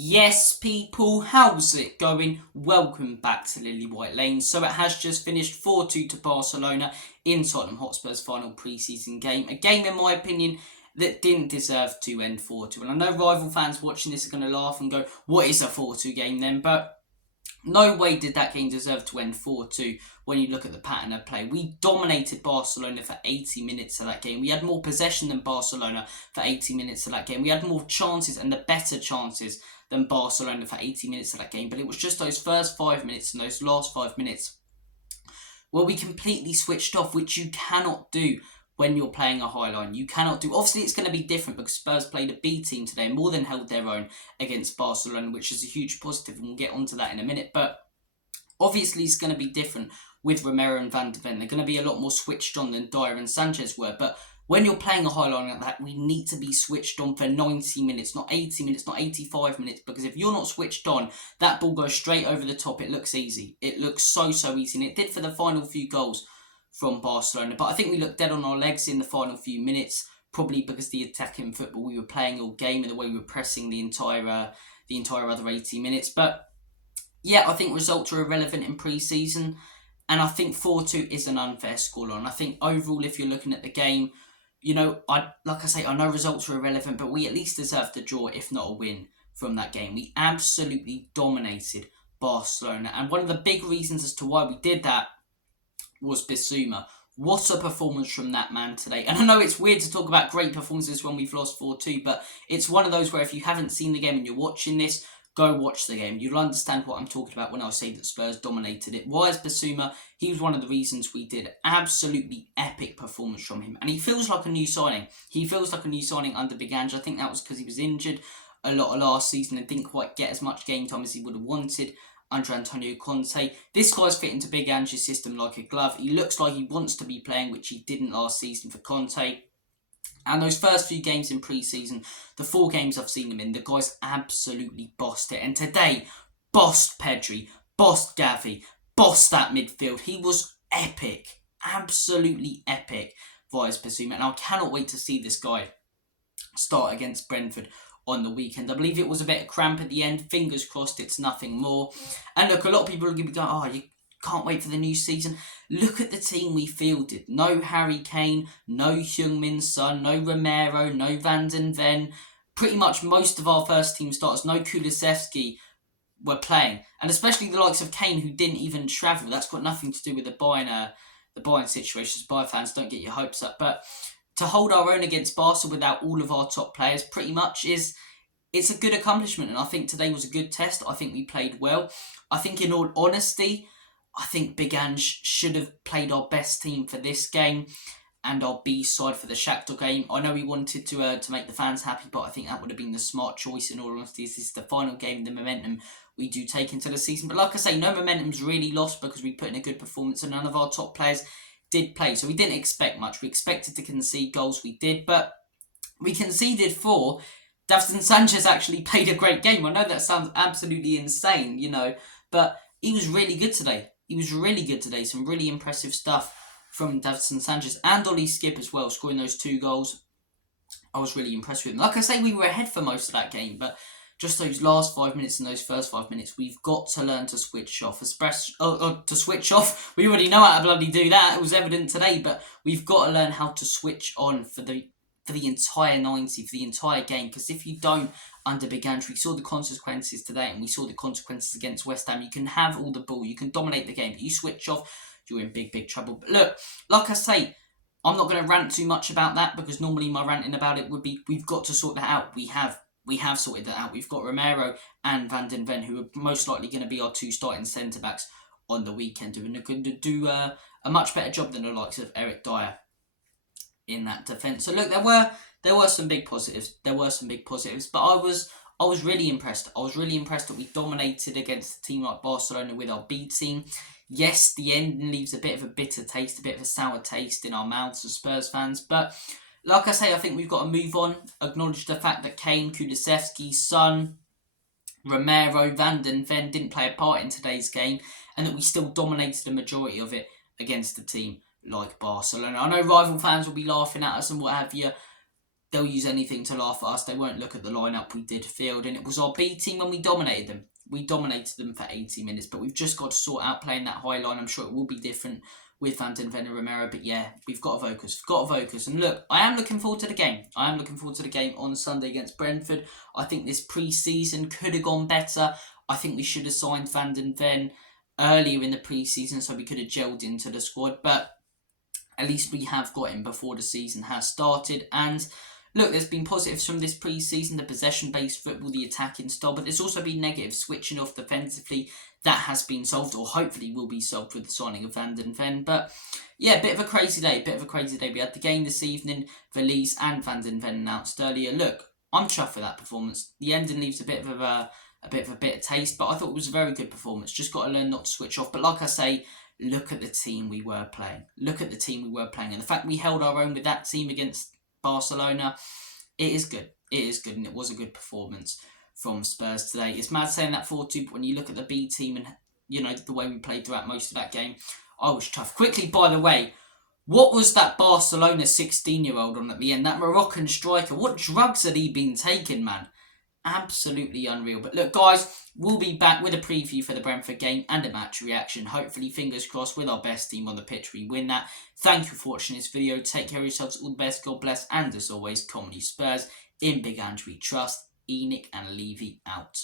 Yes, people, how's it going? Welcome back to Lily White Lane. So it has just finished 4-2 to Barcelona in Tottenham Hotspur's final pre-season game. A game, in my opinion, that didn't deserve to end 4-2. And I know rival fans watching this are going to laugh and go, what is a 4-2 game then? But no way did that game deserve to end 4-2 when you look at the pattern of play. We dominated Barcelona for 80 minutes of that game. We had more possession than Barcelona for 80 minutes of that game. We had more chances and the better chances than Barcelona for 80 minutes of that game. But it was just those first 5 minutes and those last 5 minutes where we completely switched off, which you cannot do when you're playing a high line. You cannot do. Obviously, it's going to be different because Spurs played a B team today and more than held their own against Barcelona, which is a huge positive, and we'll get onto that in a minute. But obviously, it's going to be different with Romero and Van de Ven. They're going to be a lot more switched on than Dyer and Sanchez were. But when you're playing a high line like that, we need to be switched on for 90 minutes, not 80 minutes, not 85 minutes. Because if you're not switched on, that ball goes straight over the top. It looks easy. It looks so easy. And it did for the final few goals from Barcelona. But I think we looked dead on our legs in the final few minutes, probably because the attacking football we were playing all game and the way we were pressing the entire other 80 minutes. But yeah, I think results are irrelevant in pre-season, and I think 4-2 is an unfair scoreline. I think overall, if you're looking at the game, I know results are irrelevant, but we at least deserved a draw, if not a win, from that game. We absolutely dominated Barcelona, and one of the big reasons as to why we did that was Bissouma. What a performance from that man today. And I know it's weird to talk about great performances when we've lost 4-2, but it's one of those where if you haven't seen the game and you're watching this, go watch the game. You'll understand what I'm talking about when I say that Spurs dominated it. Why is Bissouma? He was one of the reasons we did. Absolutely epic performance from him. And he feels like a new signing. He feels like a new signing under Big Ange. I think that was because he was injured a lot of last season and didn't quite get as much game time as he would have wanted under Antonio Conte. This guy's fit into Big Ange's system like a glove. He looks like he wants to be playing, which he didn't last season for Conte. And those first few games in pre-season, the 4 games I've seen him in, the guy's absolutely bossed it. And today, bossed Pedri, bossed Gavi, bossed that midfield. He was epic, absolutely epic via Bissouma. And I cannot wait to see this guy start against Brentford on the weekend. I believe it was a bit of cramp at the end. Fingers crossed it's nothing more. And look, a lot of people are going to be going, you can't wait for the new season. Look at the team we fielded. No Harry Kane, no Heung-min Son, no Romero, no Van de Ven. Pretty much most of our first team starters, no Kulusevski, were playing. And especially the likes of Kane, who didn't even travel. That's got nothing to do with the Bayern situations. Bayern fans, don't get your hopes up. But to hold our own against Barca without all of our top players pretty much it's a good accomplishment. And I think today was a good test. I think we played well. I think in all honesty, I think Big Ange should have played our best team for this game and our B side for the Shakhtar game. I know he wanted to make the fans happy, but I think that would have been the smart choice in all honesty. This is the final game, the momentum we do take into the season. But like I say, no momentum's really lost because we put in a good performance and none of our top players did play. So we didn't expect much. We expected to concede goals. We did, but we conceded 4. Davinson Sanchez actually played a great game. I know that sounds absolutely insane, but he was really good today. Some really impressive stuff from Davinson Sanchez and Ollie Skip as well, scoring those 2 goals. I was really impressed with him. Like I say, we were ahead for most of that game, but just those last 5 minutes and those first 5 minutes, we've got to learn to switch off. To switch off, we already know how to bloody do that. It was evident today, but we've got to learn how to switch on for the entire 90, for the entire game. Because if you don't, under Big Ange, we saw the consequences today, and we saw the consequences against West Ham. You can have all the ball, you can dominate the game, but you switch off, you're in big trouble. But look, like I say, I'm not going to rant too much about that because normally my ranting about it would be we've got to sort that out. We have sorted that out. We've got Romero and Van de Ven, who are most likely going to be our 2 starting centre-backs on the weekend, and are going to do a much better job than the likes of Eric Dyer in that defence. So look, there were some big positives. But I was really impressed. I was really impressed that we dominated against a team like Barcelona with our B team. Yes, the ending leaves a bit of a bitter taste, a bit of a sour taste in our mouths as Spurs fans, but like I say, I think we've got to move on, acknowledge the fact that Kane, Kulusevski, Son, Romero, Van de Ven didn't play a part in today's game, and that we still dominated the majority of it against a team like Barcelona. I know rival fans will be laughing at us and what have you. they'll use anything to laugh at us. They won't look at the lineup we did field, and it was our B team when we dominated them. We dominated them for 80 minutes, but we've just got to sort out playing that high line. I'm sure it will be different with Van den Ven and Romero, but yeah, we've got to focus. We've got to focus. And look, I am looking forward to the game. I am looking forward to the game on Sunday against Brentford. I think this pre-season could have gone better. I think we should have signed Van den Ven earlier in the pre-season so we could have gelled into the squad, but at least we have got him before the season has started. And look, there's been positives from this pre-season, the possession-based football, the attacking style, but there's also been negatives, switching off defensively. That has been solved, or hopefully will be solved with the signing of Van den Ven. But yeah, bit of a crazy day, We had the game this evening, Valise and Van den Ven announced earlier. Look, I'm chuffed with that performance. The ending leaves a bit of a bitter taste, but I thought it was a very good performance. Just got to learn not to switch off. But like I say, look at the team we were playing. Look at the team we were playing. And the fact we held our own with that team against Barcelona, it is good. It is good, and it was a good performance from Spurs today. It's mad saying that 4-2, but when you look at the B team and, you know, the way we played throughout most of that game, I was tough. Quickly, by the way, what was that Barcelona 16-year-old on at the end? That Moroccan striker, what drugs had he been taking, man? Absolutely unreal. But look, guys, we'll be back with a preview for the Brentford game and a match reaction. Hopefully, fingers crossed, with our best team on the pitch, we win that. Thank you for watching this video. Take care of yourselves. All the best. God bless. And as always, Comedy Spurs. In Big Ange we trust. Enoch and Levy out.